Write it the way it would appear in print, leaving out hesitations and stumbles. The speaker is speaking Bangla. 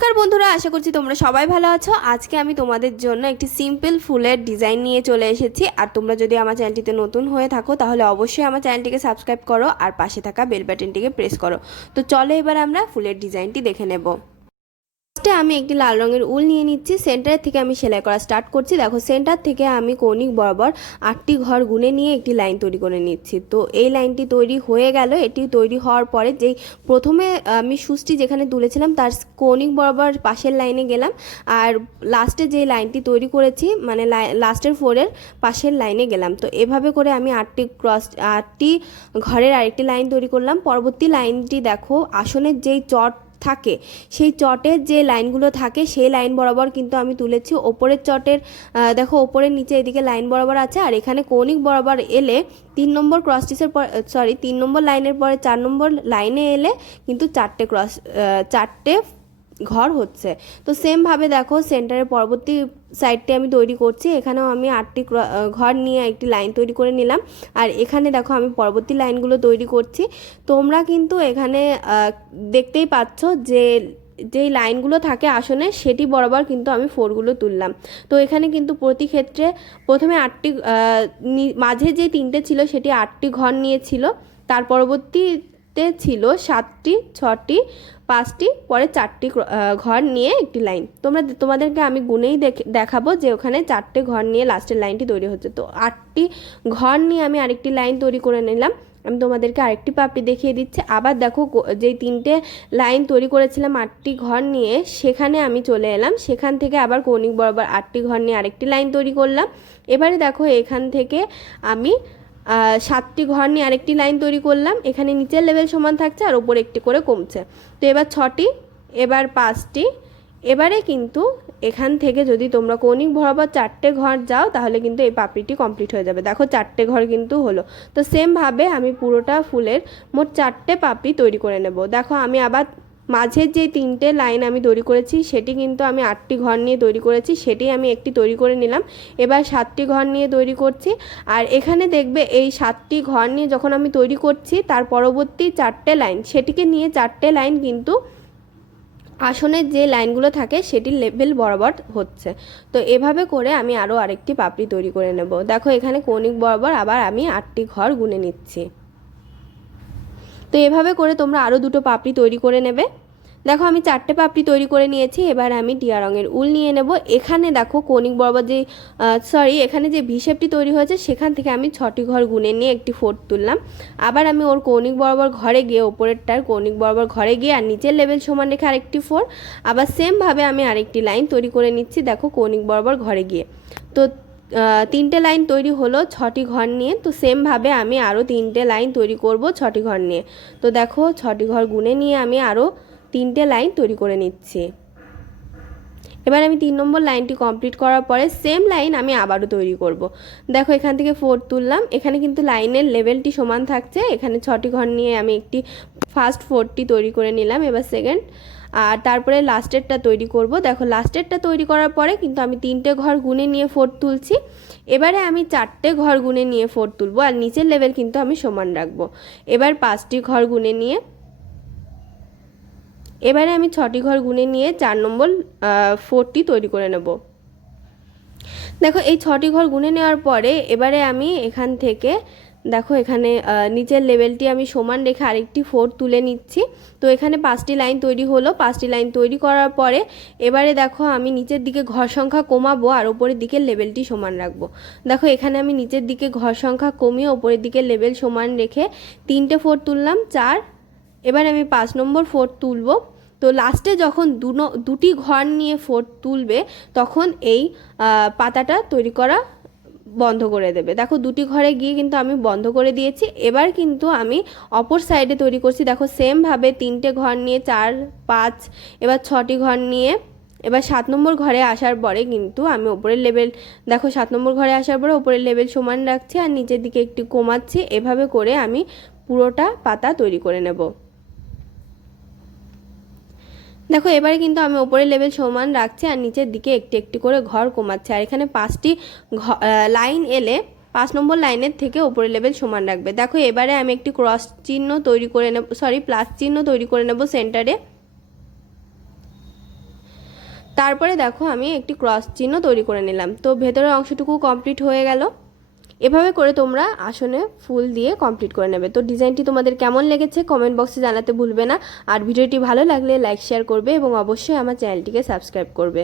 নমস্কার বন্ধুরা, আশা করছি তোমরা সবাই ভালো আছো। আজকে আমি তোমাদের জন্য একটি সিম্পল ফুলের ডিজাইন নিয়ে চলে এসেছি। আর তোমরা যদি আমার চ্যানেলটিতে নতুন হয়ে থাকো তাহলে অবশ্যই আমার চ্যানেলটিকে সাবস্ক্রাইব করো আর পাশে থাকা বেল বাটনটিকে প্রেস করো। তো চলো এবার আমরা ফুলের ডিজাইনটি দেখে নেব। ফার্স্টে আমি একটি লাল রঙের উল নিয়ে নিচ্ছি। সেন্টার থেকে আমি সেলাই করা স্টার্ট করছি। দেখো সেন্টার থেকে আমি কৌণিক বরাবর 8টি ঘর গুনে নিয়ে একটি লাইন তৈরি করে নিচ্ছি। তো এই লাইনটি তৈরি হয়ে গেল। এটি তৈরি হওয়ার পরে যেই প্রথমে আমি সুচটি যেখানে তুলেছিলাম তার কৌণিক বরাবর পাশের লাইনে গেলাম, আর লাস্টে যে লাইনটি তৈরি করেছি মানে লাস্টের ফোরের পাশের লাইনে গেলাম। তো এভাবে করে আমি 8টি ঘরের আরেকটি লাইন তৈরি করলাম। পরবর্তী লাইনটি দেখো আসনের যেই চট থাকে সেই চটের যে লাইনগুলো থাকে সেই লাইন বরাবর কিন্তু আমি তুলেছি। ওপরের চটের দেখো ওপরের নিচে এদিকে লাইন বরাবর আছে, আর এখানে কৌণিক বরাবর এলে 3 নম্বর ক্রস স্টিচের পর 3 নম্বর লাইনের পরে 4 নম্বর লাইনে এলে কিন্তু চারটে ঘর হচ্ছে। তো সেমভাবে দেখো সেন্টারের পরবর্তী সাইডটি আমি তৈরি করছি। এখানেও আমি 8টি ঘর নিয়ে একটি লাইন তৈরি করে নিলাম, আর এখানে দেখো আমি পরবর্তী লাইনগুলো তৈরি করছি। তোমরা কিন্তু এখানে দেখতেই পাচ্ছ যে যেই লাইনগুলো থাকে আসনে সেটি বরাবর কিন্তু আমি ফোরগুলো তুললাম। তো এখানে কিন্তু প্রতি ক্ষেত্রে প্রথমে 8টি মাঝে যে 3টে ছিল সেটি 8টি ঘর নিয়েছিল, তার পরবর্তীতে ছিল 7টি, 6টি, 5টি, পরে 4টি ঘর নিয়ে একটি লাইন। তোমাদেরকে আমি গুনেই দেখাবো যে ওখানে 4টে ঘর নিয়ে লাস্টের লাইনটি তৈরি হচ্ছে। তো 8টি ঘর নিয়ে আমি আরেকটি লাইন তৈরি করে নিলাম। আমি তোমাদেরকে আরেকটি পাপড়ি দেখিয়ে দিচ্ছি। আবার দেখো যেই 3টে লাইন তৈরি করেছিলাম 8টি ঘর নিয়ে, সেখানে আমি চলে এলাম। সেখান থেকে আবার কৌণিক বরাবর 8টি ঘর নিয়ে আরেকটি লাইন তৈরি করলাম। এবারে দেখো এখান থেকে আমি 7টি ঘর নিয়ে আরেকটি লাইন তৈরি করলাম। এখানে নিচের লেভেল সমান থাকছে আর ওপরে একটি করে কমছে। তো এবার 6টি, এবার 5টি। এবারে কিন্তু এখান থেকে যদি তোমরা কৌণিক বরাবর 4টে ঘর যাও তাহলে কিন্তু এই পাপড়িটি কমপ্লিট হয়ে যাবে। দেখো 4টে ঘর কিন্তু হলো। তো সেমভাবে আমি পুরোটা ফুলের মোট 4টে পাপড়ি তৈরি করে নেব। দেখো আমি আবার মাঝের যে 3টে লাইন আমি তৈরি করেছি সেটি কিন্তু আমি 8টি ঘর নিয়ে তৈরি করেছি, সেটি আমি একটি তৈরি করে নিলাম। এবার 7টি ঘর নিয়ে তৈরি করছি। আর এখানে দেখবে এই 7টি ঘর নিয়ে যখন আমি তৈরি করছি তার পরবর্তী 4টে লাইন সেটিকে নিয়ে 4টে লাইন কিন্তু আসনের যে লাইনগুলো থাকে সেটির লেভেল বরাবর হচ্ছে। তো এভাবে করে আমি আরও আরেকটি পাপড়ি তৈরি করে নেব। দেখো এখানে কৌণিক বরাবর আবার আমি 8টি ঘর গুনে নিচ্ছি। তো এভাবে করে তোমরা আরও 2টো পাপড়ি তৈরি করে নেবে। দেখো আমি 4টে পাপড়ি তৈরি করে নিয়েছি। এবার আমি টিয়া রঙের উল নিয়ে নেব। এখানে দেখো কৌণিক বরাবর যে এখানে যে ভি শেপটি তৈরি হয়েছে সেখান থেকে আমি 6টি ঘর গুনে নিয়ে একটি ফোর্থ তুললাম। আবার আমি ওর কৌণিক বরাবর ঘরে গিয়ে ওপরেরটার কৌণিক বরাবর ঘরে গিয়ে আর নিচের লেভেল সমান রেখে আরেকটি ফোর, আবার সেমভাবে আমি আরেকটি লাইন তৈরি করে নিচ্ছি। দেখো কৌণিক বরাবর ঘরে গিয়ে তো 3টে লাইন তৈরি হলো 6টি ঘর নিয়ে। তো সেমভাবে আমি আরও 3টে লাইন তৈরি করব 6টি ঘর নিয়ে। তো দেখো 6টি ঘর গুনে নিয়ে আমি আরও 3টে লাইন তৈরি করে নিচ্ছি। এবার আমি 3 নম্বর লাইনটি কমপ্লিট করার পরে সেম লাইন আমি আবারও তৈরি করব। দেখো এখান থেকে 4 তুললাম। এখানে কিন্তু লাইনের লেভেলটি সমান থাকছে। এখানে 6টি ঘর নিয়ে আমি একটি ফার্স্ট 4টি তৈরি করে নিলাম। এবার সেকেন্ড, আর তারপরে লাস্টেরটা তৈরি করব। দেখো লাস্টেরটা তৈরি করার পরে কিন্তু আমি 3টে ঘর গুনে নিয়ে 4 তুলছি। এবারে আমি 4টে ঘর গুনে নিয়ে 4 তুলব, আর নিচের লেভেল কিন্তু আমি সমান রাখবো। এবার 5টি ঘর গুনে নিয়ে এবারে আমি 6টি ঘর গুনে নিয়ে 4 নম্বর 4টি তৈরি করে নেব। দেখো এই 6টি ঘর গুনে নেওয়ার পরে এবারে আমি এখান থেকে দেখো এখানে নিচের লেভেলটি আমি সমান রেখে আরেকটি 4 তুলে নিচ্ছি। তো এখানে 5টি লাইন তৈরি হলো। 5টি লাইন তৈরি করার পরে এবারে দেখো আমি নিচের দিকে ঘর সংখ্যা কমাবো আর উপরের দিকে লেভেলটি সমান রাখবো। দেখো এখানে আমি নিচের দিকে ঘর সংখ্যা কমিয়ে উপরের দিকে লেভেল সমান রেখে 3টে 4 তুললাম, 4। এবার আমি 5 নম্বর 4 তুলব। তো লাস্টে যখন দুটি ঘর নিয়ে 4 তুলবে তখন এই পাতাটা তৈরি করা বন্ধ করে দেবে। দেখো 2টি ঘরে গিয়ে কিন্তু আমি বন্ধ করে দিয়েছি। এবার কিন্তু আমি অপর সাইডে তৈরি করছি। দেখো সেমভাবে 3টে ঘর নিয়ে 4, 5, এবার 6টি ঘর নিয়ে এবার 7 নম্বর ঘরে আসার পরে কিন্তু আমি ওপরের লেভেল দেখো 7 নম্বর ঘরে আসার পরে ওপরের লেভেল সমান রাখছি আর নিচের দিকে একটু কমাচ্ছি। এভাবে করে আমি পুরোটা পাতা তৈরি করে নেব। দেখো এবারে কিন্তু আমি ওপরের লেভেল সমান রাখছি আর নিচের দিকে একটি একটি করে ঘর কমাচ্ছি। আর এখানে 5টি লাইন এলে 5 নম্বর লাইনের থেকে ওপরের লেভেল সমান রাখবে। দেখো এবারে আমি একটি ক্রস চিহ্ন তৈরি করে নেব, প্লাস চিহ্ন তৈরি করে নেব সেন্টারে। তারপরে দেখো আমি একটি ক্রস চিহ্ন তৈরি করে নিলাম। তো ভেতরের অংশটুকু কমপ্লিট হয়ে গেল। এভাবে করে তোমরা আসনে ফুল দিয়ে কমপ্লিট করে নেবে। তো ডিজাইনটি তোমাদের কেমন লেগেছে কমেন্ট বক্সে জানাতে ভুলবে না। আর ভিডিওটি ভালো লাগলে লাইক শেয়ার করবে এবং অবশ্যই আমার চ্যানেলটিকে সাবস্ক্রাইব করবে।